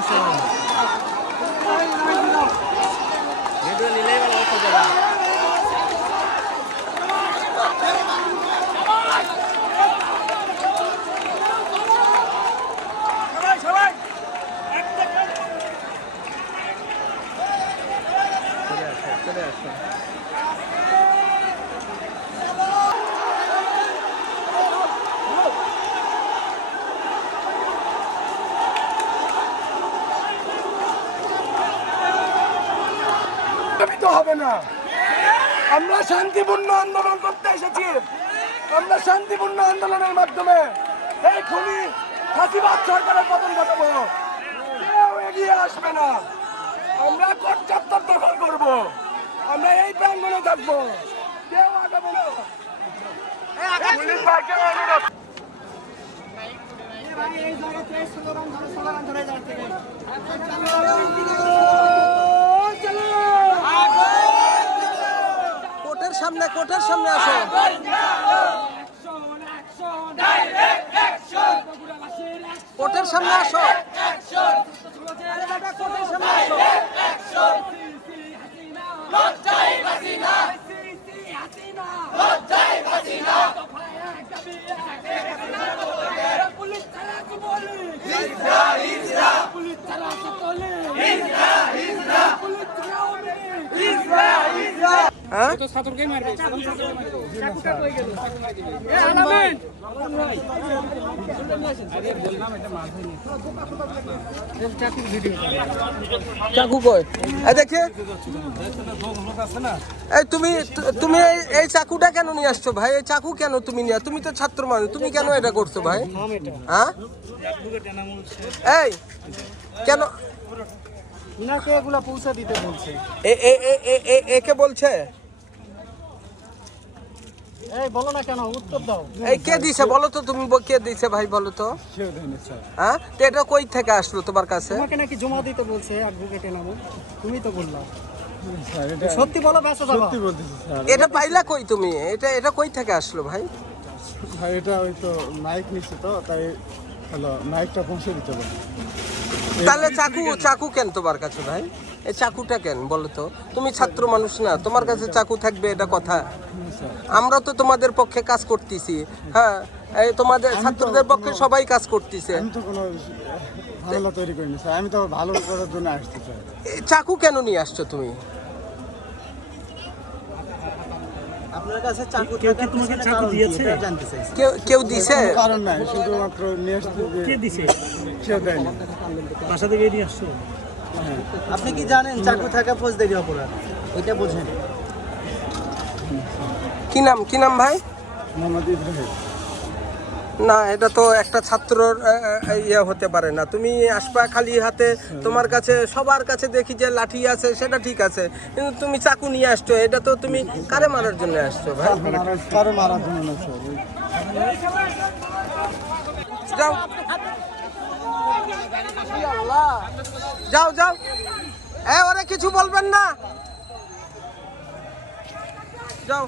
Tension video নিলেই বলা হচ্ছে যাবা চলে হবে না। আমরা শান্তিপূর্ণ আন্দোলন করতে এসেছি। আমরা শান্তিপূর্ণ আন্দোলনের মাধ্যমে এই খুনি ফাঁসিবাদ সরকারের পতন ঘটাবো। কেউ এগিয়ে আসবে না। আমরা চত্বর দখল করব। আমরা এই প্রাঙ্গনে থাকব। কেউ আগাবে না। পুলিশ ভাইকে অনুরোধ কোর্টের সামনে কোর্টের সামনে আসো। কোর্টের সামনে আসো আরে বেটা, কোর্টের সামনে আসো হ্যাঁ চাকু কই এই দেখে। এই তুমি তুমি এই- এই চাকুটা কেন নিয়ে আসছো ভাই? এই চাকু কেন তুমি নিয়ে তুমি তো ছাত্র মানুষ তুমি কেন এটা করছ ভাই? হ্যাঁ? এই কেন এগুলা পৌঁছে দিতে বলছে। এ- এ- এ- এ- এ- একে বলছে? এই বলো না কেন উত্তর দাও। এই কে দিছে? বলো তো তুমি ব- কে দিছে ভাই বলো তো। হ্যাঁ? তো এটা কই থেকে আসলো তোমার কাছে? তোমাকে নাকি জমা দিতে বলছে অ্যাডভোকেটে নামো। তুমি তো বললা। সত্যি বলো বেঁচে যাবা। এটা পাইলা কই তুমি? এটা এটা কই থেকে আসলো ভাই? ভাই এটা ওই তো নাইক নিচ্ছে তো তাই হলো নাইকটা পৌঁছে দিতে বলে তাহলে চাকু চাকু কেন তোমার কাছে ভাই? এই চাকুটা কেন বলো তো? তুমি ছাত্র মানুষ না তোমার কাছে চাকু থাকবে এটা কথা। আমরা তো তোমাদের পক্ষে কাজ করতেছি হ্যাঁ? এই তোমাদের ছাত্রদের পক্ষে সবাই কাজ করতেছে। আমি তো কোনো ঝামেলা তৈরি করিনি স্যার আমি তো ভালো করার জন্য আসতে চাকু কেন নিয়ে আসছো তুমি? আপনার কাছে চাকু কেউ কি তোমাকে চাকু দিয়েছে? জানতে চাইছি। কেউ কেউ দিছে? কারণ নাই শুধুমাত্র নিয়ে আসতে যে কে দিছে? কেউ দেয়নি। বাসা থেকে নিয়ে আসছো? আপনি কি জানেন চাকু থাকা ফৌজদারি অপরাধ? এটা বোঝেন। কি নাম কি নাম ভাই? না এটা তো একটা ছাত্রর ইয়ে হতে পারে না। তুমি আসবা খালি হাতে তোমার কাছে সবার কাছে দেখি যে লাঠি আছে সেটা ঠিক আছে। কিন্তু তুমি চাকু নিয়ে আসছো এটা তো তুমি কারে মারার জন্য আসছো ভাই? কারও মারার জন্য যাও। যাও যাও। এ ওরে কিছু বলবেন না? যাও।